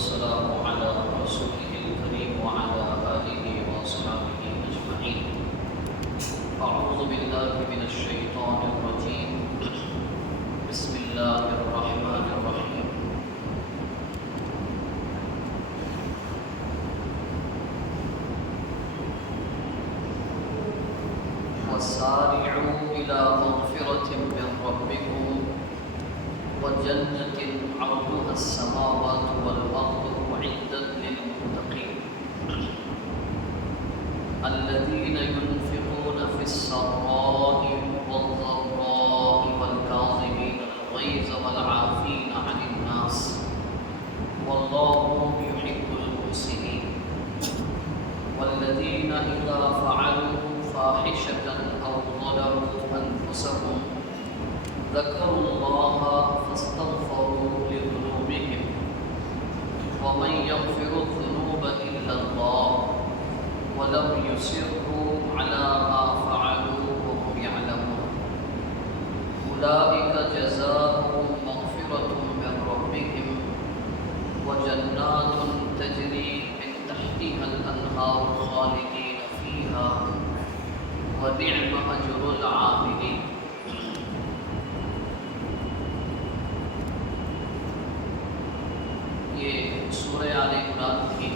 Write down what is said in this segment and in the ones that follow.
والسلام على رسوله الكريم وعلى آله وصحبه أجمعين. أعوذ بالله من الشيطان الرجيم. بسم الله الرحمن الرحيم. وسارعوا إلى مغفرة من ربكم وجنة عرضها السماوات والأرض أعدت للمتقين الذين ينفقون في السراء والضراء والكاظمين الغيظ والعافين عن الناس والله يحب المحسنين والذين إذا فعلوا فاحشة أو ظلموا أنفسهم ذكروا الله فاستغفروا لذنوبهم ومن يغفر الذنوب إلا الله ولم يصروا على ما فعلوا وهم يعلمون أولئك جزاؤهم مغفرة من ربهم وجنات تجري من تحتها الأنهار خالدين فيها ونعم أجر العاملين. یہ سورہ آل عمران کی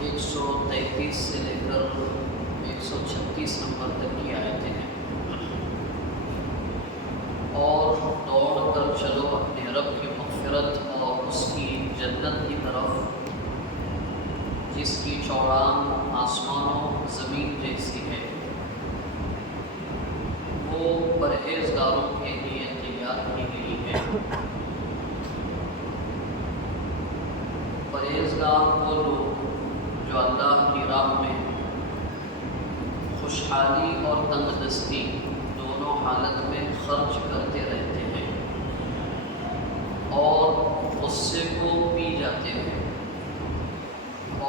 133 سے لے کر 136 نمبر تک کی آیتیں ہیں. اور دوڑ کر چلو اپنے رب کی مغفرت اور اس کی جنت کی طرف جس کی چوڑان آسمانوں زمین جیسی ہے. وہ پرہیزگاروں کے لیے تیار کی گئی ہے. پرہیزگار وہ لوگ جو اللہ کی راہ میں خوشحالی اور تنگ دستی دونوں حالت میں خرچ کرتے رہتے ہیں اور غصے کو پی جاتے ہیں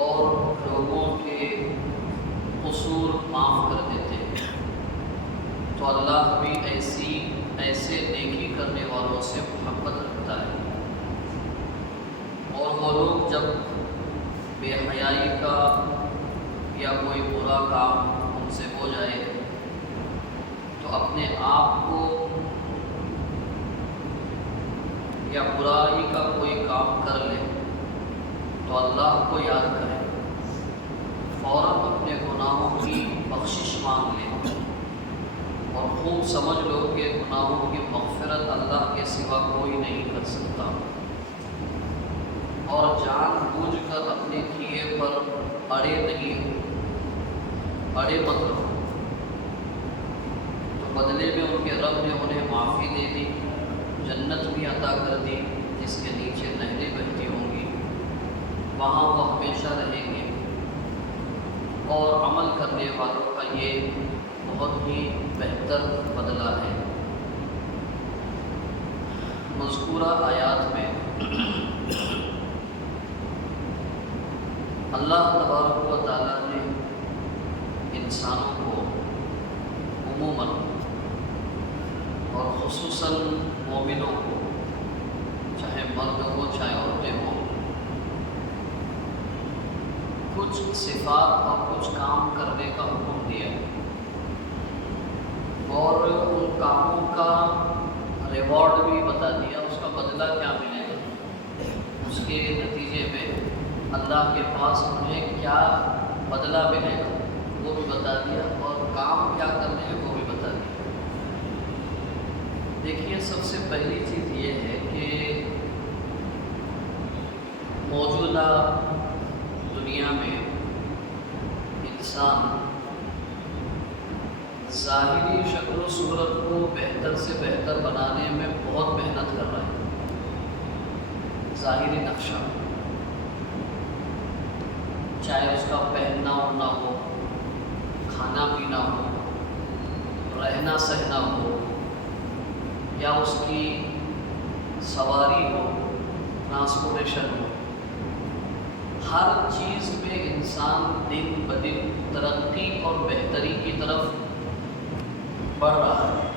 اور لوگوں کے قصور معاف کر دیتے ہیں. تو اللہ بھی ایسے نیکی کرنے والوں سے محبت رکھتا ہے. اور وہ لوگ جب بے حیائی کا یا کوئی برا کام ان سے ہو جائے تو اپنے آپ کو یا برائی کا کوئی کام کر لے تو اللہ کو یاد کریں, فوراً اپنے گناہوں کی بخشش مانگ لیں اور خوب سمجھ لو کہ گناہوں کی مغفرت اللہ کے سوا کوئی نہیں کر سکتا. اور جان بوجھ کر اپنے کیے پر اڑے مت رہو. تو بدلے میں ان کے رب نے انہیں معافی دے دی, جنت بھی عطا کر دی جس کے نیچے نہریں بہتی ہوں گی, وہاں وہ ہمیشہ رہیں گے. اور عمل کرنے والوں کا یہ بہت ہی بہتر بدلہ ہے. مذکورہ آیات میں اللہ تبارک و تعالیٰ نے انسانوں کو عموماً اور خصوصاً مومنوں کو, چاہے مرد ہو چاہے عورتیں ہوں, کچھ صفات اور کچھ کام کرنے کا حکم دیا اور ان کاموں کا ریوارڈ بھی بتا دیا, اس کا بدلہ کیا ملے گا, اس کے نتیجے میں اللہ کے پاس انہیں کیا بدلہ ملے گا وہ بھی بتا دیا, اور کام کیا کرنے ہیں وہ بھی بتا دیا. دیکھیے, سب سے پہلی چیز یہ ہے کہ موجودہ دنیا میں انسان ظاہری شکل و صورت کو بہتر سے بہتر بنانے میں بہت محنت کر رہا ہے. ظاہری نقشہ, چاہے اس کا پہننا اڑنا ہو, کھانا پینا ہو, رہنا سہنا ہو, یا اس کی سواری ہو, ٹرانسپورٹیشن ہو, ہر چیز میں انسان دن بدن ترقی اور بہتری کی طرف بڑھ رہا ہے.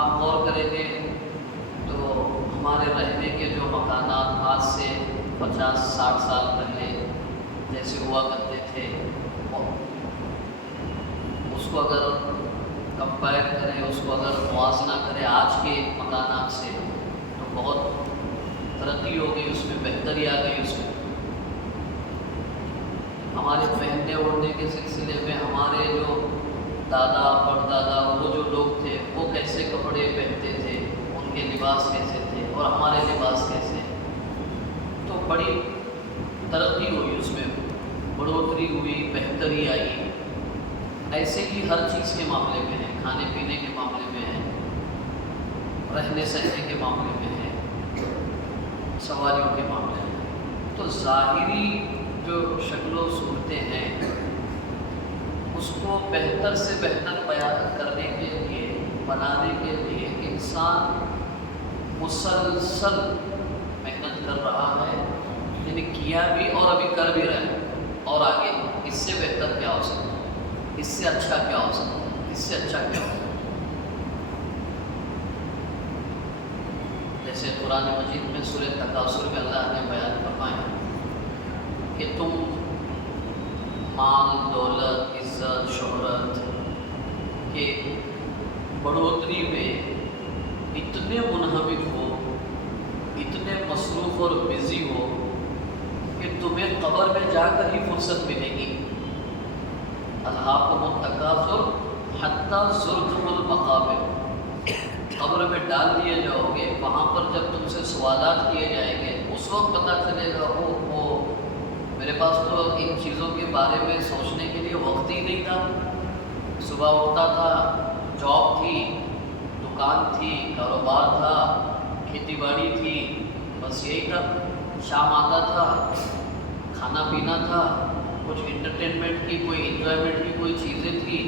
آپ غور کریں گے تو ہمارے رہنے کے جو مکانات آج سے 50-60 سال پہلے جیسے ہوا کرتے تھے، اس کو اگر کمپیئر کریں، اس کو اگر موازنہ کریں آج کے مکانات سے، تو بہت ترقی ہو گئی، اس میں بہتری آ گئی۔ اس میں ہمارے پہننے اوڑھنے کے سلسلے میں ہمارے جو دادا پردادا وہ جو لوگ تھے وہ کیسے کپڑے پہنتے تھے، ان کے لباس کیسے تھے اور ہمارے لباس کیسے، تو بڑی ترقی ہوئی، اس میں بڑھوتری ہوئی، بہتری آئی۔ ایسے ہی ہر چیز کے معاملے میں ہے، کھانے پینے کے معاملے میں ہے، رہنے سہنے کے معاملے میں ہے، سواریوں کے معاملے میں۔ تو ظاہری جو شکل و صورتیں ہیں اس کو بہتر سے بہتر بیان کرنے کے لیے، بنانے کے لیے انسان مسلسل محنت کر رہا ہے، یعنی کیا بھی اور ابھی کر بھی رہا ہے، اور آگے اس سے بہتر کیا ہو سکتا ہے، اس سے اچھا کیا ہو سکتا ہے، اس سے اچھا کیا ہو سکتا ہے۔ جیسے قرآن مجید میں سورہ تکاثر میں اللہ نے بیان فرمایا کہ تم مال، دولت، عزت، شہرت کے بڑھوتری میں اتنے منہمک ہو، اتنے مصروف اور بزی ہو کہ تمہیں قبر میں جا کر ہی فرصت ملے گی۔ الہاکم التکاثر حتی زرتم المقابر، قبر میں ڈال دیے جاؤ گے، وہاں پر جب تم سے سوالات کیے جائیں گے اس وقت پتہ چلے گا میرے پاس تو ان چیزوں کے بارے میں سوچنے کے لیے وقت ہی نہیں تھا۔ صبح اٹھتا تھا، جاب تھی، دکان تھی، کاروبار تھا، کھیتی باڑی تھی، بس یہی تھا۔ شام آتا تھا، کھانا پینا تھا، کچھ انٹرٹینمنٹ کی، کوئی انجوائمنٹ کی کوئی چیزیں تھی،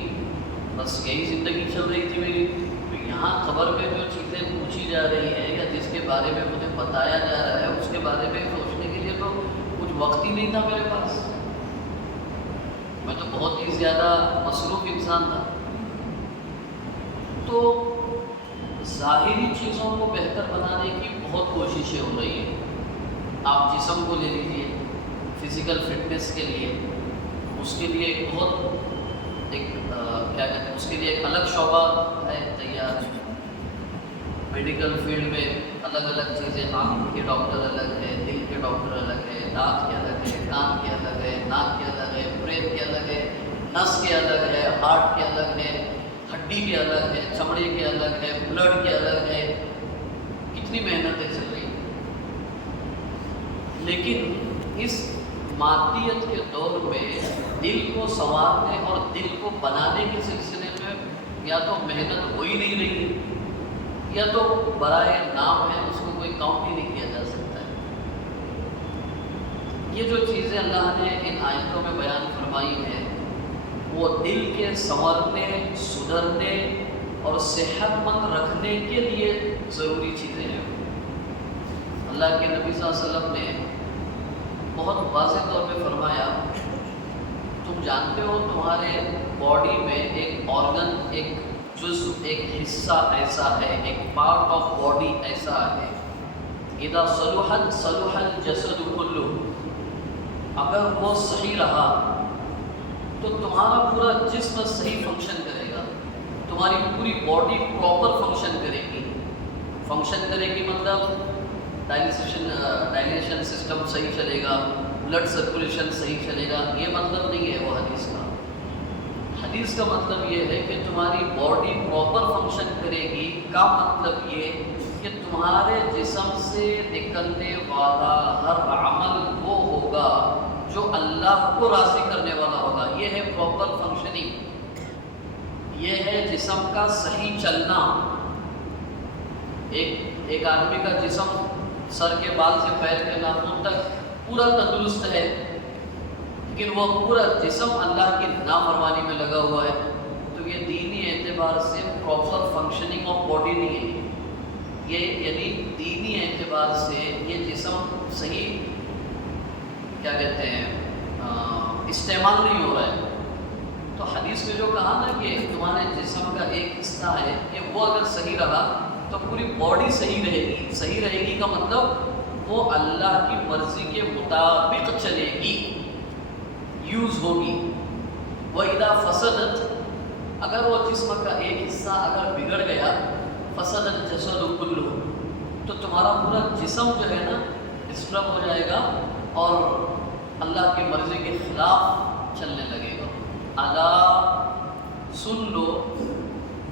بس یہی زندگی چل رہی تھی میری۔ تو یہاں خبر میں جو چیزیں پوچھی جا رہی ہیں یا جس کے بارے میں مجھے بتایا جا رہا ہے اس کے بارے میں سوچنے کے لیے تو کچھ وقت ہی نہیں تھا میرے پاس۔ میں تو بہت ہی زیادہ مصروف انسان تھا۔ تو ظاہری چیزوں کو بہتر بنانے کی بہت کوششیں ہو رہی ہیں۔ آپ جسم کو لے لیجیے، فزیکل فٹنس کے لیے، اس کے لیے ایک کیا کہتے ہیں، اس کے لیے ایک الگ شعبہ ہے تیار۔ میڈیکل فیلڈ میں الگ الگ چیزیں، آنکھ کے ڈاکٹر الگ ہے، دل کے ڈاکٹر الگ ہے، دانت کے الگ ہے، کان کے الگ ہے، ناک کے الگ ہے، برین کے الگ ہے، نس کے الگ ہے، ہارٹ کے الگ ہے، ہڈی کے الگ ہے، چمڑے کے الگ ہے، بلڈ کے الگ ہے۔ کتنی محنتیں چل رہی ہیں، لیکن اس مادیت کے دور میں دل کو سنوارنے اور دل کو بنانے کے سلسلے میں یا تو محنت ہو ہی نہیں رہی ہے، یا تو برائے نام ہے، اس کو کوئی کاؤنٹ ہی نہیں کیا جا سکتا ہے۔ یہ جو چیزیں اللہ نے ان آیتوں میں بیان فرمائی ہیں وہ دل کے سنورنے، سدھرنے اور صحت مند رکھنے کے لیے ضروری چیزیں ہیں۔ اللہ کے نبی صلی اللہ علیہ وسلم نے بہت واضح طور پہ فرمایا، تم جانتے ہو تمہارے باڈی میں ایک آرگن، ایک جزو، ایک حصہ ایسا ہے، ایک پارٹ آف باڈی ایسا ہے، اذا صلحت صلح الجسد کلہ، اگر وہ صحیح رہا تو تمہارا پورا جسم صحیح فنکشن کرے گا، تمہاری پوری باڈی پراپر فنکشن کرے گی۔ فنکشن کرے گی مطلب ڈائلیشن سسٹم صحیح چلے گا، بلڈ سرکولیشن صحیح چلے گا، یہ مطلب نہیں ہے وہ حدیث کا۔ حدیث کا مطلب یہ ہے کہ تمہاری باڈی پراپر فنکشن کرے گی کا مطلب یہ کہ تمہارے جسم سے نکلنے والا ہر عمل وہ ہوگا جو اللہ کو راضی کرنے والا ہوگا۔ یہ ہے پراپر فنکشننگ، یہ ہے جسم کا صحیح چلنا۔ ایک آدمی کا جسم سر کے بال سے پیر کے ناخن تک پورا تندرست ہے، لیکن وہ پورا جسم اللہ کی نافرمانی میں لگا ہوا ہے، تو یہ دینی اعتبار سے پراپر فنکشننگ آف باڈی نہیں ہے۔ یہ یعنی دینی اعتبار سے یہ جسم صحیح کیا کہتے ہیں استعمال نہیں ہو رہا ہے۔ تو حدیث میں جو کہا نا کہ تمہارے جسم کا ایک حصہ ہے کہ وہ اگر صحیح رہا تو تو پوری باڈی صحیح رہے گی. صحیح رہے گی کا مطلب وہ اللہ کی مرضی کے مطابق چلے گی، یوز ہوگی. وَإِذَا فَسَدَتْ، اگر وہ جسم کا ایک حصہ اگر بگڑ گیا، فَسَدَ الْجَسَدُ كُلُّهُ، تو تمہارا پورا جسم جو ہے نا ڈسٹرب ہو جائے گا اور اللہ کی مرضی کے خلاف چلنے لگے گا. الا، سن لو،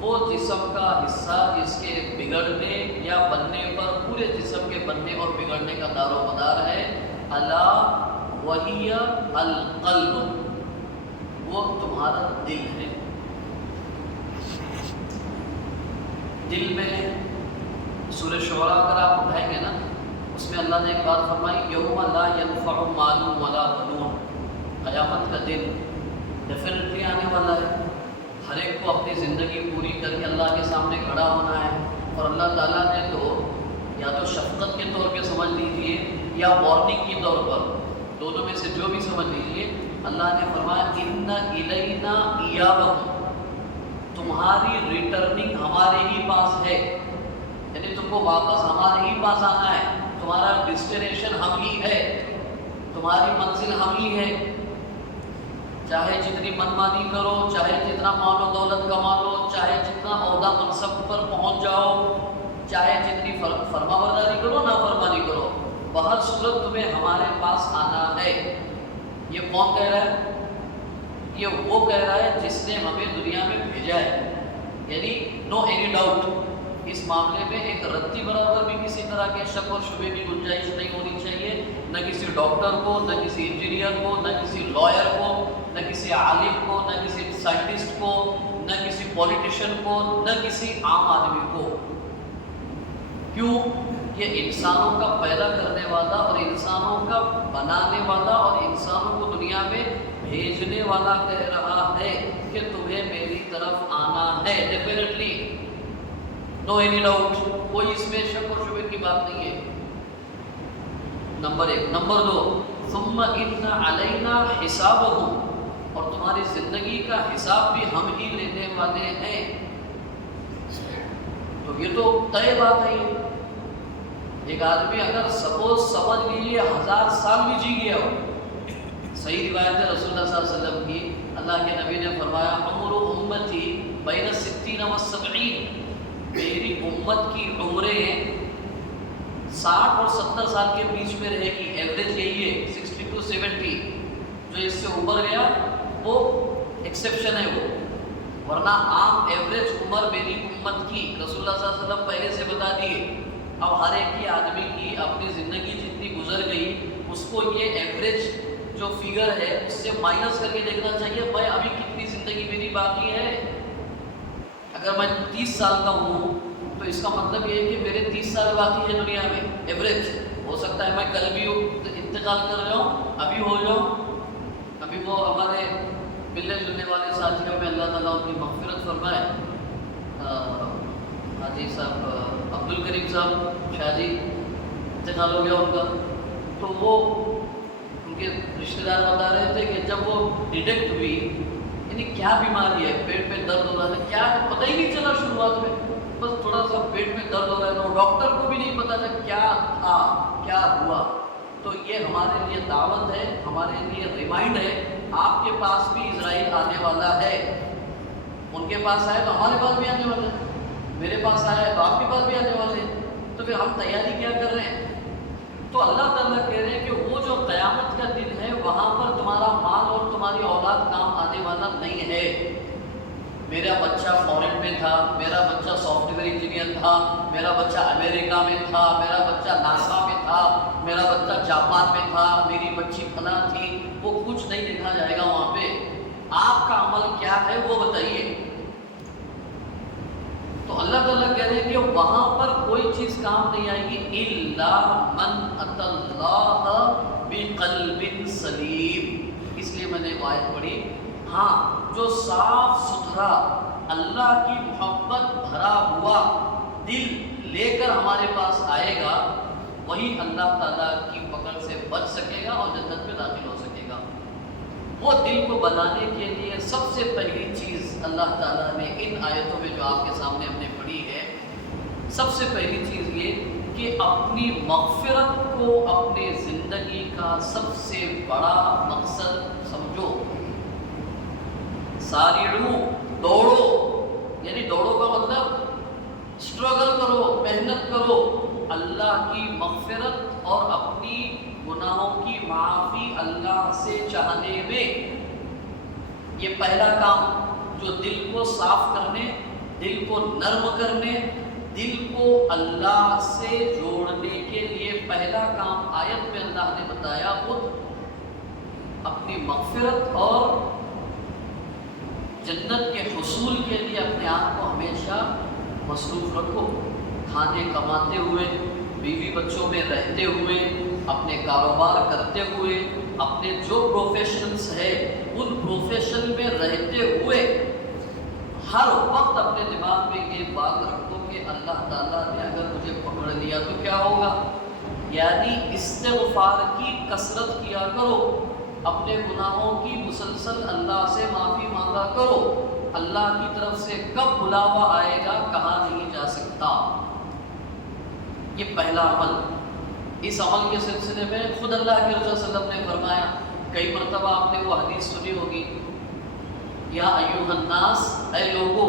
وہ جسم کا حصہ جس کے بگڑنے یا بننے پر پورے جسم کے بننے اور بگڑنے کا دار و مدار ہے. الا وہی القلب، وہ تمہارا دل ہے. دل میں سورہ شعراء اگر آپ اٹھائیں گے نا، اس میں اللہ نے ایک بات فرمائی، یوم لا ینفع مال ولا بنون. قیامت کا دن ڈیفینیٹلی آنے والا ہے. ہر ایک کو اپنی زندگی پوری کر کے اللہ کے سامنے کھڑا ہونا ہے. اور اللہ تعالیٰ نے تو یا تو شفقت کے طور پہ سمجھ لیجیے یا وارننگ کے طور پر، دونوں میں سے جو بھی سمجھ لیجیے، اللہ نے فرمایا ان الینا ایابہم، تمہاری ریٹرننگ ہمارے ہی پاس ہے. یعنی تم کو واپس ہمارے ہی پاس آنا ہے. تمہارا ڈیسٹینیشن ہم ہی ہے، تمہاری منزل ہم ہی ہے. چاہے جتنی منمانی کرو، چاہے جتنا مال و دولت کما لو، چاہے جتنا عہدہ منصب پر پہنچ جاؤ، چاہے جتنی فرما برداری کرو نافرمانی کرو، بہر صورت تمہیں ہمارے پاس آنا ہے. یہ کون کہہ رہا ہے؟ یہ وہ کہہ رہا ہے جس نے ہمیں دنیا میں بھیجا ہے. یعنی نو اینی ڈاؤٹ، اس معاملے میں ایک رتی برابر بھی کسی طرح کے شک اور شبے کی گنجائش نہیں ہونی چاہیے. نہ کسی ڈاکٹر کو، نہ کسی انجینئر کو، نہ کسی لائر کو، نہ کسی عالم کو، نہ کسی سائنٹسٹ کو، نہ کسی پولیٹیشین کو، نہ کسی عام آدمی کو. کیوں؟ یہ انسانوں کا پیدا کرنے والا اور انسانوں کا بنانے والا اور انسانوں کو دنیا میں بھیجنے والا کہہ رہا ہے کہ تمہیں میری طرف آنا ہے. ڈیفینیٹلی نو اینی ڈاؤٹ، کوئی اس میں شک اور شبے کی بات نہیں ہے. نمبر ایک. نمبر دو، ثم ان علینا حسابہم، اور تمہاری زندگی کا حساب بھی ہم ہی لینے والے ہیں. تو یہ تو طے بات ہے. ایک آدمی اگر سپوز سمجھ لیجیے 1000 سال بھی جی گیا ہو، صحیح روایت ہے رسول اللہ صلی اللہ علیہ وسلم کی، اللہ کے نبی نے فرمایا عمر امتی بین 60 و 70، میری امت کی عمریں 60 اور 70 سال کے بیچ میں رہے گی. ایوریج یہی ہے 60 to 70. جو اس سے اوپر گیا وہ ایکسیپشن ہے وہ، ورنہ عام ایوریج عمر میری امت کی رسول اللہ صلی اللہ علیہ وسلم پہلے سے بتا دیے. اب ہر ایک کی آدمی کی اپنی زندگی جتنی گزر گئی، اس کو یہ ایوریج جو فگر ہے اس سے مائنس کر کے دیکھنا چاہیے بھائی ابھی کتنی زندگی میری باقی ہے. اگر میں 30 سال کا ہوں تو اس کا مطلب یہ ہے کہ میرے 30 سال باقی ہے دنیا میں. ایوریج ہو سکتا ہے میں کل بھی انتقال کر جاؤں، ابھی ہو جاؤں. ابھی وہ ہمارے ملنے جلنے والے ساتھیوں میں اللہ تعالیٰ ان کی مغفرت فرمائے، حاجی صاحب عبد الکریم صاحب شاہ جی انتقال ہو گیا ان کا. تو وہ ان کے رشتہ دار بتا رہے تھے کہ جب وہ ڈیٹیکٹ ہوئی، یعنی کیا بیماری ہے، پیٹ میں درد ہو رہا تھا، کیا پتہ ہی نہیں چلا شروعات میں، بس تھوڑا سا پیٹ میں درد ہو رہا تھا، ڈاکٹر کو بھی نہیں پتا تھا کیا تھا کیا ہوا. تو یہ ہمارے لیے دعوت ہے، ہمارے لیے ریمائنڈ ہے. آپ کے پاس بھی اسرائیل آنے والا ہے. ان کے پاس آئے تو ہمارے پاس بھی آنے والا ہے، میرے پاس آیا ہے تو آپ کے پاس بھی آنے والے ہیں. تو پھر ہم تیاری کیا کر رہے ہیں؟ تو اللہ تعالیٰ کہہ رہے ہیں کہ وہ جو قیامت کا دن ہے وہاں پر تمہارا مال اور تمہاری اولاد کام آنے والا نہیں ہے. میرا بچہ فورن میں تھا، میرا بچہ سافٹ ویئر انجینئر تھا، میرا بچہ امریکہ میں تھا، میرا بچہ ناسا میں تھا، میرا بچہ جاپان میں تھا، میری بچی فلاں تھی، وہ کچھ نہیں دیکھا جائے گا وہاں پہ. آپ کا عمل کیا ہے وہ بتائیے. تو اللہ تعالیٰ کہہ رہے ہیں کہ وہاں پر کوئی چیز کام نہیں آئے گی الا من اتى اللہ بقلب سلیم. اس لیے میں نے آیت پڑھی، ہاں جو صاف ستھرا اللہ کی محبت بھرا ہوا دل لے کر ہمارے پاس آئے گا، وہی اللہ تعالیٰ کی پکڑ سے بچ سکے گا اور جنت میں داخل ہو سکے گا. وہ دل کو بنانے کے لیے سب سے پہلی چیز اللہ تعالیٰ نے ان آیتوں میں جو آپ کے سامنے ہم نے پڑھی ہے، سب سے پہلی چیز یہ کہ اپنی مغفرت کو اپنے زندگی کا سب سے بڑا مقصد سمجھو۔ سارعوا، دوڑو، یعنی دوڑو کا مطلب اسٹرگل کرو، محنت کرو اللہ کی مغفرت اور اپنی گناہوں کی معافی اللہ سے چاہنے میں۔ یہ پہلا کام جو دل کو صاف کرنے، دل کو نرم کرنے، دل کو اللہ سے جوڑنے کے لیے پہلا کام آیت میں اللہ نے بتایا، خود اپنی مغفرت اور جنت کے حصول کے لیے اپنے آپ کو ہمیشہ مصروف رکھو، کھانے کماتے ہوئے، بیوی بچوں میں رہتے ہوئے، اپنے کاروبار کرتے ہوئے، اپنے جو پروفیشنز ہے ان پروفیشن میں رہتے ہوئے ہر وقت اپنے دماغ میں یہ بات رکھو کہ اللہ تعالیٰ نے اگر مجھے پکڑ لیا تو کیا ہوگا۔ یعنی استغفار کی کثرت کیا کرو، اپنے گناہوں کی مسلسل اللہ سے معافی مانگا کرو۔ اللہ کی طرف سے کب بلاوا آئے گا کہا نہیں جا سکتا۔ یہ پہلا عمل۔ اس عمل کے سلسلے میں خود اللہ کے رسول صلی اللہ علیہ وسلم نے فرمایا، کئی مرتبہ آپ نے وہ حدیث سنی ہوگی، یا ایھا الناس، اے لوگو،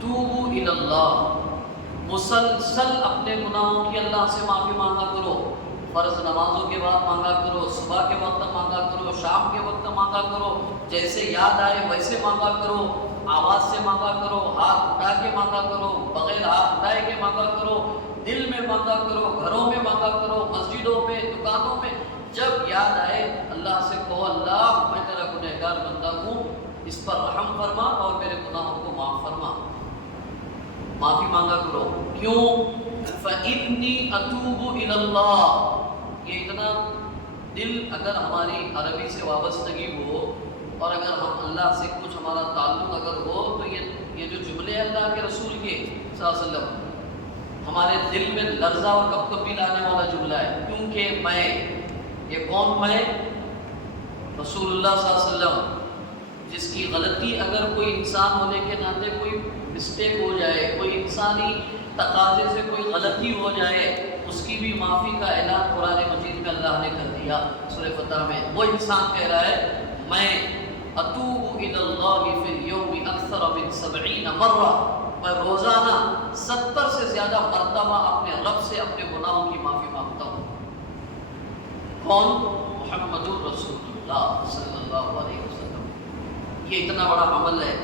توبوا الی اللہ، مسلسل اپنے گناہوں کی اللہ سے معافی مانگا کرو، فرض نمازوں کے بعد مانگا کرو، صبح کے وقت مانگا کرو، شام کے وقت مانگا کرو، جیسے یاد آئے ویسے مانگا کرو، آواز سے مانگا کرو، ہاتھ اٹھا کے مانگا کرو، بغیر ہاتھ اٹھائے کے مانگا کرو، دل میں مانگا کرو، گھروں میں مانگا کرو، مسجدوں میں، دکانوں میں، جب یاد آئے اللہ سے کہو، اللہ میں تیرا گنہگار بندہ ہوں، اس پر رحم فرما اور میرے گناہوں کو معاف فرما۔ معافی مانگا کرو، کیوں؟ فَإِنِّي أَتُوبُ إِلَى اللَّهِ۔ یہ اتنا دل اگر ہماری عربی سے وابستگی ہو اور اگر ہم اللہ سے کچھ ہمارا تعلق اگر ہو تو یہ جو جملے اللہ کے رسول کے صلی اللہ علیہ وسلم ہمارے دل میں لرزہ اور کپکپی لانے والا جملہ ہے، کیونکہ میں، یہ کون میں؟ رسول اللہ صلی اللہ علیہ وسلم، جس کی غلطی اگر کوئی انسان ہونے کے ناطے کوئی مسٹیک ہو جائے، کوئی انسانی تقاضے سے کوئی غلطی ہو جائے، اس کی بھی معافی کا اعلان قرآن مجید میں اللہ نے کر دیا سورہ فتح میں۔ وہ انسان کہہ رہا ہے، میں اتوب الی اللہ فی اليوم اکثر من 70 مرہ، میں روزانہ 70 سے زیادہ مرتبہ اپنے رب سے اپنے گناہوں کی معافی مانگتا ہوں۔ کون؟ محمد رسول اللہ صلی اللہ علیہ وسلم۔ یہ اتنا بڑا عمل ہے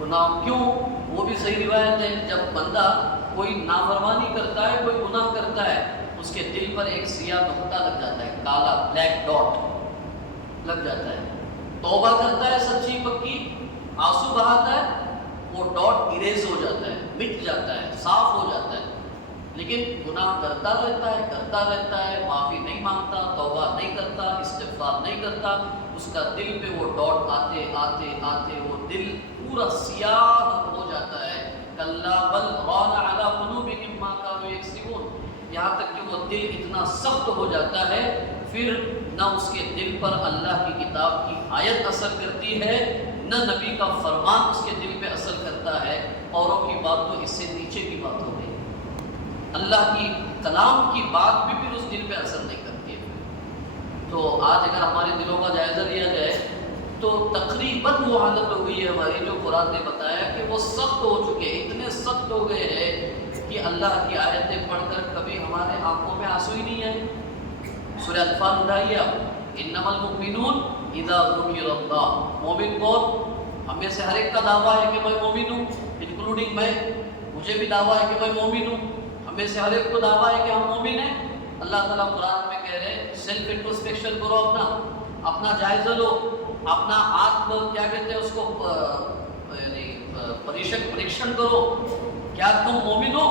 گناہ، کیوں؟ وہ بھی صحیح روایت ہے، جب بندہ کوئی نافرمانی کرتا ہے، کوئی گناہ کرتا ہے، اس کے دل پر ایک سیاہ نقطہ لگ جاتا ہے، کالا بلیک ڈاٹ لگ جاتا ہے۔ توبہ کرتا ہے سچی پکی، آنسو بہاتا ہے، وہ ڈاٹ اریز ہو جاتا ہے، مٹ جاتا ہے، صاف ہو جاتا ہے۔ لیکن گناہ کرتا رہتا ہے، معافی نہیں مانگتا، توبہ نہیں کرتا، استغفار نہیں کرتا، اس کا دل پہ وہ ڈاٹ آتے آتے آتے وہ دل پورا سیاہ ہو جاتا ہے۔ کلا بل ران علی قلوبہم ما کانوا یکسبون، یہاں تک کہ وہ دل اتنا سخت ہو جاتا ہے، پھر نہ اس کے دل پر اللہ کی کتاب کی آیت اثر کرتی ہے، نہ نبی کا فرمان اس کے دل پہ اثر کرتا ہے، اوروں کی بات تو اس سے نیچے کی بات ہو گئی، اللہ کی کلام کی بات بھی پھر اس دل پہ اثر نہیں کرتی ہے۔ تو آج اگر ہمارے دلوں کا جائزہ لیا جائے تو تقریباً وہ حالت ہو گئی ہے ہماری جو قرآن نے بتایا کہ وہ سخت ہو چکے، اتنے سخت ہو گئے ہیں کہ اللہ کی آیتیں پڑھ کر کبھی ہمارے آنکھوں میں آنسو ہی نہیں آئے۔ سورہ انفال اٹھائیے آپ، انما المؤمنون اذا ذکر اللہ، مومن کون؟ ہم میں سے ہر ایک کا دعویٰ ہے کہ میں مومن ہوں، انکلوڈنگ میں، مجھے بھی دعویٰ ہے کہ میں مومن ہوں، ہم میں سے ہر ایک کو دعویٰ ہے کہ ہم مومن ہیں۔ اللہ تعالیٰ قرآن میں کہہ رہے ہیں سیلف انٹروسپیکشن کرو، اپنا جائزہ لو، اپنا آتم کیا کہتے ہیں اس کو پریکشن کرو، کیا تم مومن ہو؟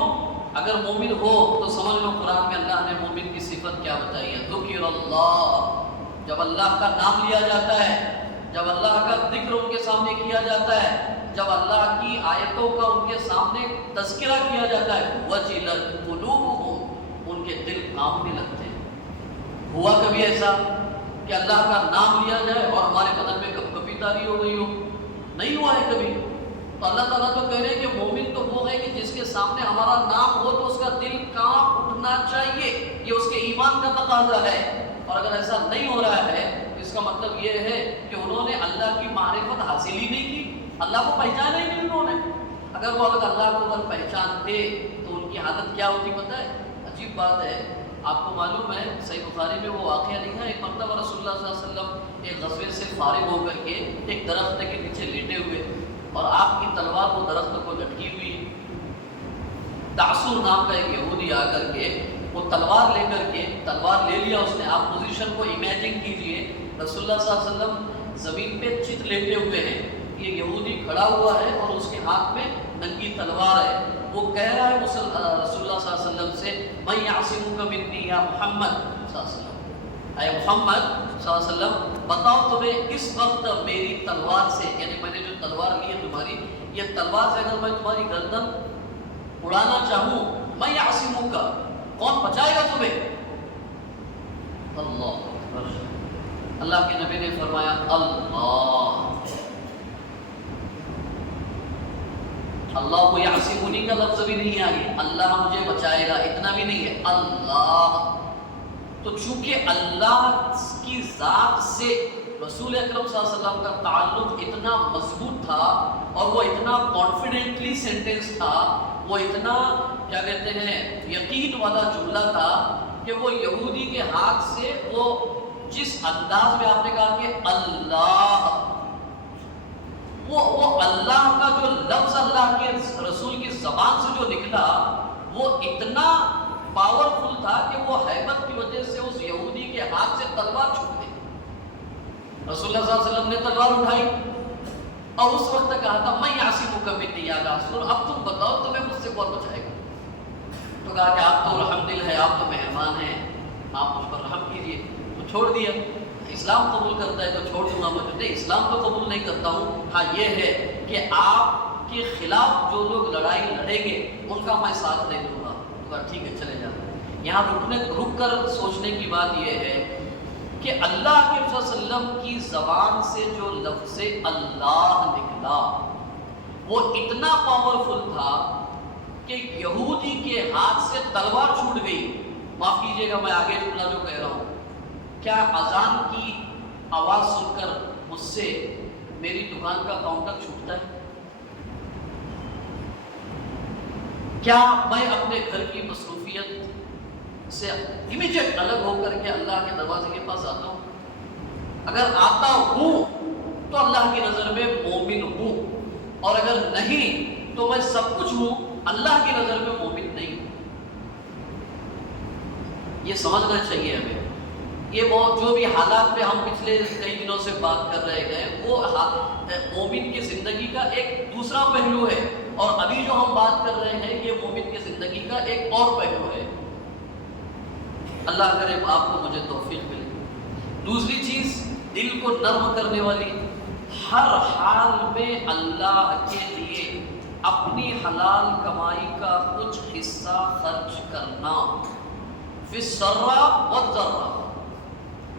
اگر مومن ہو تو سمجھ لو قرآن میں اللہ نے مومن کی صفت کیا بتائی ہے، ذکر اللہ، جب اللہ کا نام لیا جاتا ہے، جب اللہ کا ذکر ان کے سامنے کیا جاتا ہے، جب اللہ کی آیتوں کا ان کے سامنے تذکرہ کیا جاتا ہے، وجلت قلوبہم، ان کے دل کانپنے لگتے ہیں۔ ہوا کبھی ایسا کہ اللہ کا نام لیا جائے اور ہمارے بدن میں کب کبھی تاری ہو گئی ہو؟ نہیں ہوا ہے کبھی۔ تو اللہ تعالیٰ تو کہہ رہے ہیں کہ مومن تو وہ ہے کہ جس کے سامنے ہمارا نام ہو تو اس کا دل کانپ اٹھنا چاہیے، یہ اس کے ایمان کا تقاضا ہے۔ اور اگر ایسا نہیں ہو رہا ہے تو اس کا مطلب یہ ہے کہ انہوں نے اللہ کی معرفت حاصل ہی نہیں کی، اللہ کو پہچانا ہی نہیں انہوں نے۔ اگر وہ اللہ کو اگر پہچانتے تو ان کی حالت کیا ہوتی پتہ ہے؟ عجیب بات ہے، آپ کو معلوم ہے صحیح بخاری میں وہ واقعہ لکھا ہے، ایک مرتبہ رسول اللہ صلی اللہ علیہ وسلم ایک غزوے سے فارغ ہو کر کے ایک درخت کے نیچے لیٹے ہوئے اور آپ کی تلوار وہ درخت کو لٹکی ہوئی ہے۔ تعصر نام کا ایک یہودی آ کر کے وہ تلوار لے کر کے تلوار لے لیا اس نے۔ آپ پوزیشن کو امیجن کیجئے، رسول اللہ صلی اللہ علیہ وسلم زمین پہ چت لیٹے ہوئے ہیں، یہ یہودی کھڑا ہوا ہے اور اس کے ہاتھ میں ننگی تلوار ہے۔ وہ کہہ رہا ہے رسول اللہ صلی اللہ علیہ وسلم سے، من یعصمک منی یا محمد صلی اللہ علیہ وسلم، اے محمد صلی اللہ علیہ وسلم بتاؤ تمہیں اس وقت میری تلوار سے، یعنی میں نے جو تلوار لی ہے تمہاری، یہ تلوار سے اگر میں تمہاری گردن اڑانا چاہوں، میں یعصمک، کون بچائے گا تمہیں؟ اللہ اکبر، اللہ کے نبی نے فرمایا اللہ، اللہ یعصمنی کا لفظ بھی نہیں آگے، اللہ مجھے بچائے گا اتنا بھی نہیں ہے، اللہ۔ تو چونکہ اللہ کی ذات سے رسول اکرم صلی اللہ علیہ وسلم کا تعلق اتنا مضبوط تھا اور وہ اتنا کانفیڈنٹلی سینٹنس تھا، وہ اتنا کیا کہتے ہیں یقین والا جملہ تھا کہ وہ یہودی کے ہاتھ سے وہ جس انداز میں آپ نے کہا کہ اللہ، وہ اللہ کا جو لفظ اللہ کے رسول کی زبان سے جو نکلا وہ اتنا پاورفل تھا کہ وہ ہیبت کی وجہ سے اس یہودی کے ہاتھ سے تلوار چھوٹ گئی۔ رسول اللہ صلی اللہ علیہ وسلم نے تلوار اٹھائی اور اس وقت کہا تھا میں یعصمک منی یا رسول، اب تم بتاؤ تمہیں مجھ سے کون بچائے گا؟ تو کہا کہ آپ تو رحم دل ہے، آپ تو مہربان ہیں، آپ مجھ پر رحم کیجیے۔ تو چھوڑ دیا، اسلام قبول کرتا ہے تو چھوڑ دوں گا مجھے، نہیں اسلام تو قبول نہیں کرتا ہوں، ہاں یہ ہے کہ آپ کے خلاف جو لوگ لڑائی لڑیں گے ان کا میں ساتھ نہیں دوں گا۔ تو کہا ٹھیک ہے چلے جاؤ۔ یہاں رک کر سوچنے کی بات یہ ہے کہ اللہ کے صلی اللہ علیہ وسلم کی زبان سے جو لفظ اللہ نکلا وہ اتنا پاورفل تھا کہ یہودی کے ہاتھ سے تلوار چھوٹ گئی۔ معاف کیجیے گا میں آگے جملہ جو کہہ رہا ہوں، کیا اذان کی آواز سن کر مجھ سے میری دکان کا کاؤنٹر چھوٹتا ہے؟ کیا میں اپنے گھر کی مصروفیت سے امیجیٹ الگ ہو کر کے اللہ کے دروازے کے پاس آتا ہوں؟ اگر آتا ہوں تو اللہ کی نظر میں مومن ہوں، اور اگر نہیں تو میں سب کچھ ہوں، اللہ کی نظر میں مومن نہیں ہوں۔ یہ سمجھنا چاہیے ہمیں۔ یہ جو بھی حالات میں ہم پچھلے کئی دنوں سے بات کر رہے ہیں وہ مومن کی زندگی کا ایک دوسرا پہلو ہے، اور ابھی جو ہم بات کر رہے ہیں یہ مومن کی زندگی کا ایک اور پہلو ہے۔ اللہ کرے آپ کو مجھے توفیق ملے۔ دوسری چیز، دل کو نرم کرنے والی، ہر حال میں اللہ کے لیے اپنی حلال کمائی کا کچھ حصہ خرچ کرنا، فی السرّا والضرّا،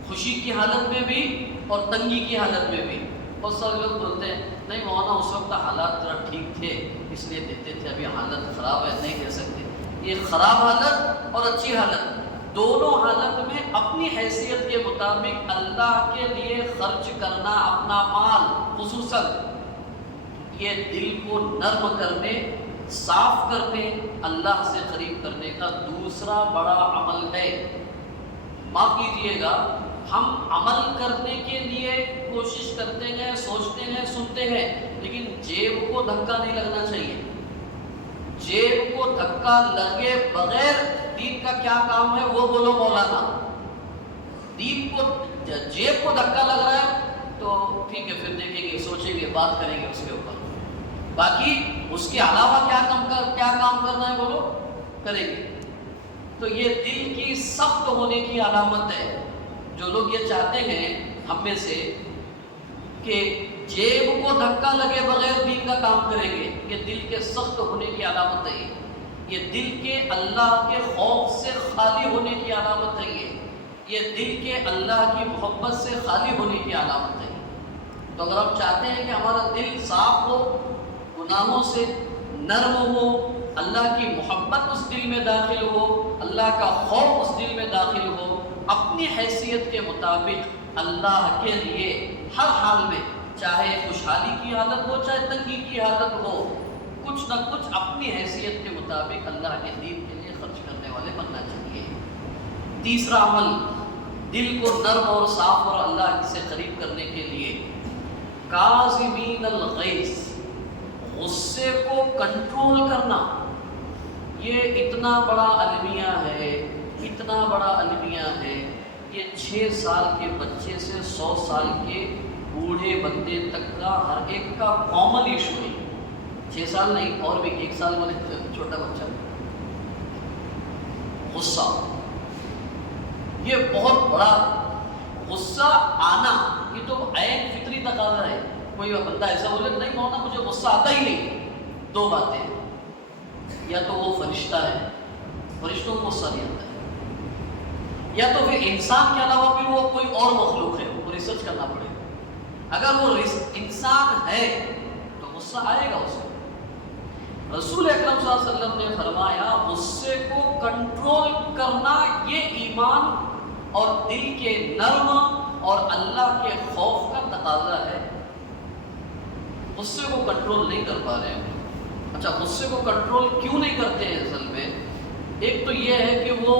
خوشی کی حالت میں بھی اور تنگی کی حالت میں بھی۔ بہت سارے لوگ بولتے ہیں نہیں مولانا اس وقت حالات ذرا ٹھیک تھے اس لیے دیتے تھے، ابھی حالت خراب ہے نہیں دے سکتے۔ یہ خراب حالت اور اچھی حالت دونوں حالت میں اپنی حیثیت کے مطابق اللہ کے لیے خرچ کرنا اپنا مال، خصوصاً یہ دل کو نرم کرنے، صاف کرنے، اللہ سے قریب کرنے کا دوسرا بڑا عمل ہے۔ معاف کیجئے گا، ہم عمل کرنے کے لیے کوشش کرتے ہیں، سوچتے ہیں، سنتے ہیں، لیکن جیب کو دھکا نہیں لگنا چاہیے۔ جیب کو دھکا لگے بغیر دین کا کیا کام ہے وہ بولو مولانا۔ دین کو جیب کو دھکا لگ رہا ہے تو ٹھیک ہے، پھر دیکھیں گے، سوچیں گے، بات کریں گے اس کے اوپر، باقی اس کے علاوہ کیا کام کرنا ہے بولو، کریں گے۔ تو یہ دل کی سخت ہونے کی علامت ہے۔ جو لوگ یہ چاہتے ہیں ہم میں سے کہ جیب کو دھکا لگے بغیر دین کا کام کریں گے، یہ دل کے سخت ہونے کی علامت ہے۔ یہ دل کے اللہ کے خوف سے خالی ہونے کی علامت ہے۔ یہ دل کے اللہ کی محبت سے خالی ہونے کی علامت ہے۔ تو اگر ہم چاہتے ہیں کہ ہمارا دل صاف ہو، گناہوں سے نرم ہو، اللہ کی محبت اس دل میں داخل ہو، اللہ کا خوف اس دل میں داخل ہو، اپنی حیثیت کے مطابق اللہ کے لیے ہر حال میں، چاہے خوشحالی کی حالت ہو چاہے تنگی کی حالت ہو، کچھ نہ کچھ اپنی حیثیت کے مطابق اللہ کے دین کے لیے خرچ کرنے والے بننا چاہیے۔ تیسرا عمل دل کو نرم اور صاف اور اللہ سے قریب کرنے کے لیے، کاظمین الغیظ، غصے کو کنٹرول کرنا۔ یہ اتنا بڑا المیہ ہے، اتنا بڑا المیہ ہے، یہ 6 سال کے بچے سے 100 سال کے بوڑھے بندے تک کا ہر ایک کا کامن ایشو ہے۔ 6 سال نہیں، اور بھی 1 سال والے چھوٹا بچہ، غصہ، یہ بہت بڑا غصہ آنا، یہ تو عین فطری تقاضا ہے۔ کوئی بندہ ایسا بولے نہیں مولانا مجھے غصہ آتا ہی نہیں، 2 باتیں ہیں، یا تو وہ فرشتہ ہے، فرشتوں کو غصہ نہیں آتا ہے، یا تو پھر انسان کے علاوہ پھر وہ کوئی اور مخلوق ہے، وہ ریسرچ کرنا پڑے گا۔ اگر وہ انسان ہے تو غصہ آئے گا اسے۔ رسول اکرم صلی اللہ علیہ وسلم نے فرمایا غصے کو کنٹرول کرنا یہ ایمان اور دل کے نرم اور اللہ کے خوف کا تقاضا ہے۔ غصے کو کنٹرول نہیں کر پا رہے ہیں۔ اچھا، غصے کو کنٹرول کیوں نہیں کرتے ہیں؟ اصل میں ایک تو یہ ہے کہ وہ،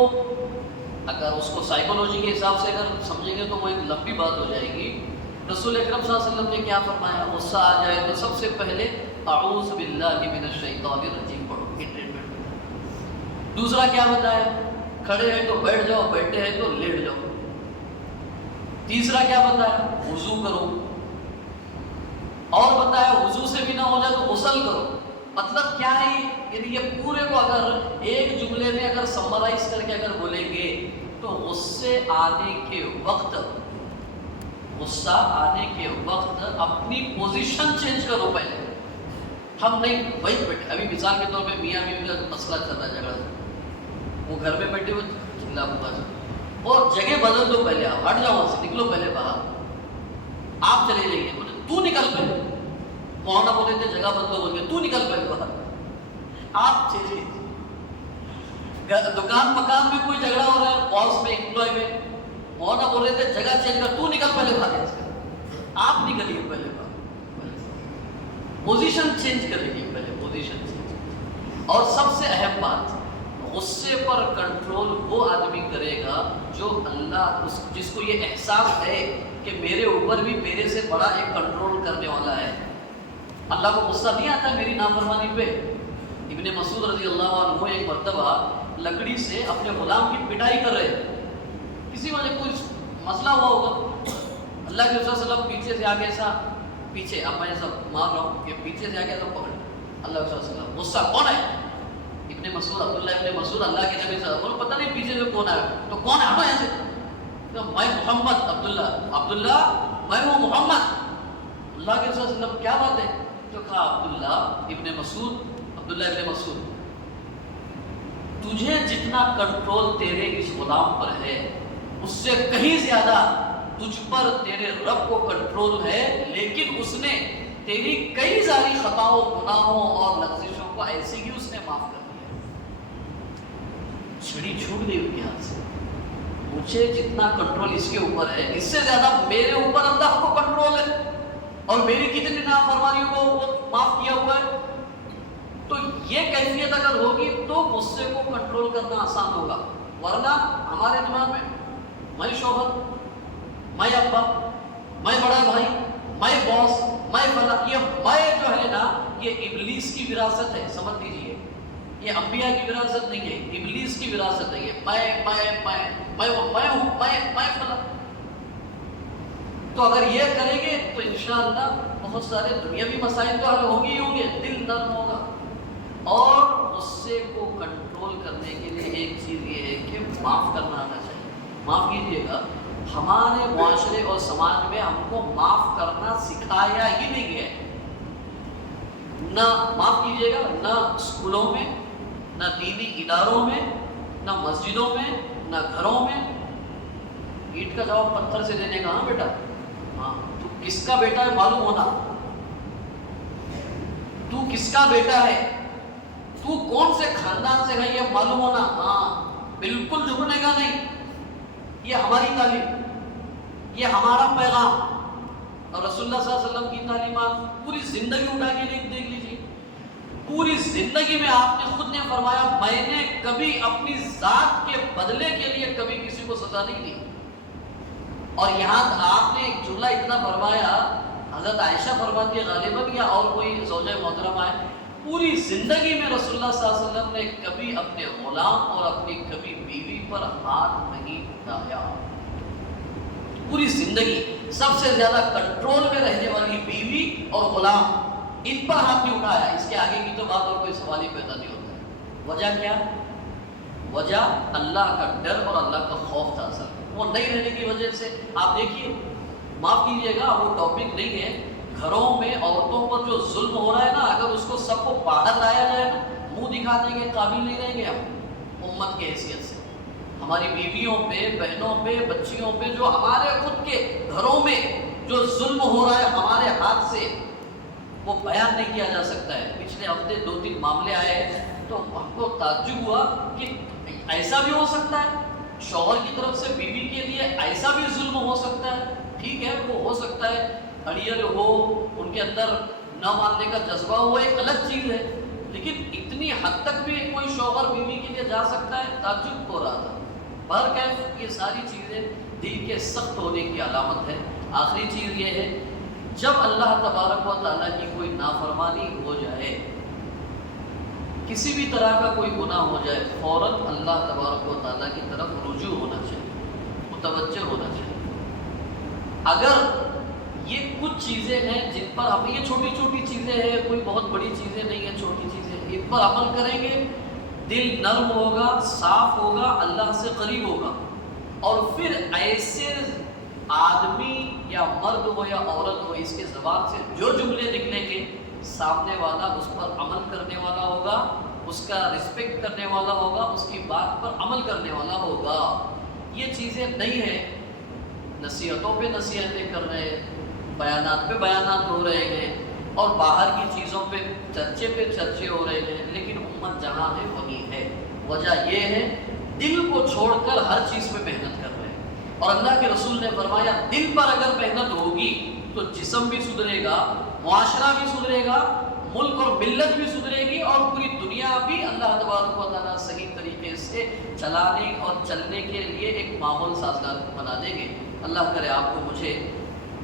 اگر اس کو سائیکولوجی کے حساب سے اگر سمجھیں گے تو وہ ایک لمبی بات ہو جائے گی۔ رسول اکرم صلی اللہ علیہ وسلم نے کیا فرمایا؟ غصہ آ جائے تو سب سے پہلے اعوذ باللہ من الشیطان الرجیم پڑھو، یہ ٹریٹمنٹ۔ دوسرا کیا بتایا؟ کھڑے ہیں تو بیٹھ جاؤ، بیٹھے ہیں تو لیٹ جاؤ۔ تیسرا کیا بتایا؟ وضو کرو، اور بتایا وضو سے بھی نہ ہو جائے تو غسل کرو۔ مطلب کیا ہے؟ یعنی یہ پورے کو اگر ایک جملے میں اگر سمرائز کر کے اگر بولیں گے تو غصے آنے کے وقت، غصہ آنے کے وقت اپنی پوزیشن چینج کرو پہلے۔ ہم نہیں وہی بیٹھے، ابھی مثال کے طور پہ میاں بیوی کا مسئلہ چل رہا ہے، جھگڑا، وہ گھر میں بیٹھے ہوئے چلا پڑا، اور جگہ بدل دو، پہلے آپ ہٹ جاؤ وہاں سے، نکلو پہلے باہر، آپ چلے جائیے، بولے تو نکل پہلے، مولانا بولے تھے جگہ بدلو، بول کے تو نکل پہلے باہر، آپ چلیے۔ دکان مکان میں کوئی جھگڑا ہو رہا ہے، باس میں، امپلائی میں، مولانا بول رہے تھے جگہ چینج کر، تو نکل پہلے باہر، آپ نکلیے پہلے باہر، پوزیشن چینج کریے پہلے، پوزیشن چینج۔ اور سب سے اہم بات، غصے پر کنٹرول وہ آدمی کرے گا جو اللہ، جس کو یہ احساس ہے کہ میرے اوپر بھی میرے سے بڑا ایک کنٹرول کرنے والا ہے۔ اللہ کو غصہ نہیں آتا میری نافرمانی پہ۔ ابن مسعود رضی اللہ عنہ ایک مرتبہ لکڑی سے اپنے غلام کی پٹائی کر رہے تھے، کسی وجہ کوئی مسئلہ ہوا ہوگا، اللہ کے رسول صلی اللہ علیہ وسلم پیچھے سے آگے ایسا، پیچھے اب میں ایسا مار رہا ہوں کہ پیچھے سے آگے ایسا پکڑ، اللہ کے رسول صلی اللہ علیہ وسلم، غصہ کون ہے؟ ابن مسعود، عبداللہ ابن مسعود، اللہ کے نبی صلی اللہ علیہ وسلم، پتہ نہیں پیچھے سے کون آیا، تو کون ہے؟ ہٹو یہاں سے، تو میں محمد، عبداللہ میں ہوں محمد۔ اللہ کے رسول صلی اللہ علیہ وسلم کیا بات ہے؟ تو کہا عبداللہ ابن مسعود، تجھے جتنا کنٹرول تیرے اس غلام پر ہے اس سے کہیں زیادہ تجھ پر تیرے رب کو کنٹرول ہے، لیکن اس نے تیری کئی ساری خطاؤں، گناہوں اور لغزشوں کو ایسے ہی اس نے معاف کر دیا، چھڑی چھوٹ گئی ان کے ہاتھ سے۔ مجھے جتنا کنٹرول اس کے اوپر ہے، اس سے زیادہ میرے اوپر اللہ کو کنٹرول ہے، اور میری کتنی نافرمانیوں کو وہ معاف کیا ہوا ہے۔ تو یہ کیفیت اگر ہوگی تو غصے کو کنٹرول کرنا آسان ہوگا، ورنہ ہمارے دماغ میں میں شوہر، میں ابا، میں بڑا بھائی، میں باس، میں فلاں، یہ میں جو ہے نا یہ ابلیس کی وراثت ہے، سمجھ لیجیے، یہ انبیاء کی وراثت نہیں ہے، ابلیس کی وراثت ہے یہ، میں فلاں۔ تو اگر یہ کریں گے تو انشاءاللہ بہت سارے دنیاوی مسائل تو حل ہوں گے، دل نرم ہوگا۔ اور غصے کو کنٹرول کرنے کے لیے ایک چیز یہ ہے کہ معاف کرنا آنا چاہیے۔ معاف کیجیے گا، ہمارے معاشرے اور سماج میں ہم کو معاف کرنا سکھایا ہی نہیں گیا ہے، نہ معاف کیجیے گا، نہ اسکولوں میں، نہ دینی اداروں میں، نہ مسجدوں میں، نہ گھروں میں۔ اینٹ کا جواب پتھر سے دینے کا، ہاں بیٹا، ہاں تو کس کا بیٹا ہے معلوم ہونا، تو کس کا بیٹا ہے، تو کون سے خاندان سے ہے، یہ معلوم ہونا، ہاں بالکل جھکنے کا نہیں. یہ ہماری تعلیم، یہ ہمارا پیغام. اور رسول اللہ صلی اللہ علیہ وسلم کی تعلیمات پوری زندگی اٹھا کے دیکھ لیجیے. پوری زندگی میں آپ نے خود نے فرمایا میں نے کبھی اپنی ذات کے بدلے کے لیے کبھی کسی کو سزا نہیں دی. اور یہاں آپ نے ایک جملہ اتنا فرمایا، حضرت عائشہ فرماتی ہے غالباً یا اور کوئی زوجہ محترمہ ہے، پوری زندگی میں رسول اللہ صلی اللہ علیہ وسلم نے کبھی اپنے غلام اور اپنی کبھی بیوی پر ہاتھ نہیں اٹھایا. پوری زندگی سب سے زیادہ کنٹرول میں رہنے والی بیوی اور غلام، ان پر ہاتھ نہیں اٹھایا. اس کے آگے کی تو بات اور کوئی سوال ہی پیدا نہیں ہوتا ہے. وجہ کیا؟ وجہ اللہ کا ڈر اور اللہ کا خوف تھا. اصل وہ نہیں رہنے کی وجہ سے آپ دیکھیے، معاف کیجیے گا وہ ٹاپک نہیں ہے، گھروں میں عورتوں پر جو ظلم ہو رہا ہے نا، اگر اس کو سب کو باہر لایا جائے نا، منہ دکھانے کے قابل نہیں رہیں گے ہم امت کی حیثیت سے. ہماری بیویوں پہ، بہنوں پہ، بچیوں پہ جو ہمارے خود کے گھروں میں جو ظلم ہو رہا ہے ہمارے ہاتھ سے، وہ بیان نہیں کیا جا سکتا ہے. پچھلے ہفتے 2-3 معاملے آئے تو ہم کو تعجب ہوا کہ ایسا بھی ہو سکتا ہے، شوہر کی طرف سے بیوی کے لیے ایسا بھی ظلم ہو سکتا ہے. ٹھیک ہے وہ ہو سکتا ہے، اڑیل ہو، ان کے اندر نہ ماننے کا جذبہ ہو، ایک الگ چیز ہے، لیکن اتنی حد تک بھی کوئی شوہر بیوی کے لیے جا سکتا ہے، تعجب ہو رہا تھا. بہرکیف یہ ساری چیزیں دل کے سخت ہونے کی علامت ہے. آخری چیز یہ ہے، جب اللہ تبارک و تعالیٰ کی کوئی نافرمانی ہو جائے، کسی بھی طرح کا کوئی گناہ ہو جائے، فوراً اللہ تبارک و تعالیٰ کی طرف رجوع ہونا چاہیے، متوجہ ہونا چاہیے. اگر یہ کچھ چیزیں ہیں جن پر ہم، یہ چھوٹی چھوٹی چیزیں ہیں، کوئی بہت بڑی چیزیں نہیں ہیں، چھوٹی چیزیں، ان پر عمل کریں گے، دل نرم ہوگا، صاف ہوگا، اللہ سے قریب ہوگا. اور پھر ایسے آدمی یا مرد ہو یا عورت ہو، اس کے زبان سے جو جملے نکلیں گے، سامنے والا اس پر عمل کرنے والا ہوگا، اس کا رسپیکٹ کرنے والا ہوگا، اس کی بات پر عمل کرنے والا ہوگا. یہ چیزیں نہیں ہیں، نصیحتوں پہ نصیحتیں کر رہے ہیں، بیانات پہ بیانات ہو رہے ہیں، اور باہر کی چیزوں پہ چرچے ہو رہے ہیں، لیکن امت جہاں ہے وہیں ہے. وجہ یہ ہے دل کو چھوڑ کر ہر چیز پہ محنت کر رہے ہیں. اور اللہ کے رسول نے فرمایا دل پر اگر محنت ہوگی تو جسم بھی سدھرے گا، معاشرہ بھی سدھرے گا، ملک اور ملت بھی سدھرے گی، اور پوری دنیا بھی اللہ تبارک و تعالیٰ صحیح طریقے سے چلانے اور چلنے کے لیے ایک ماحول سازگار بنا دیں گے. اللہ کرے آپ کو مجھے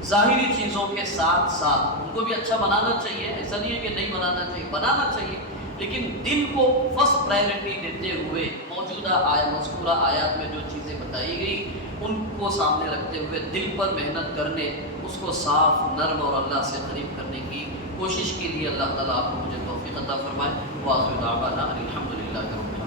ظاہری چیزوں کے ساتھ ساتھ ان کو بھی اچھا بنانا چاہیے، ایسا نہیں ہے کہ نہیں بنانا چاہیے، بنانا چاہیے، لیکن دل کو فرسٹ پرائیورٹی دیتے ہوئے موجودہ مذکورہ آیات میں جو چیزیں بتائی گئی ان کو سامنے رکھتے ہوئے دل پر محنت کرنے، اس کو صاف، نرم اور اللہ سے قریب کرنے کی کوشش کے لیے اللہ تعالیٰ آپ کو مجھے توفیق عطا فرمائے. وآخر دعوانا الحمدللہ رب العالمین.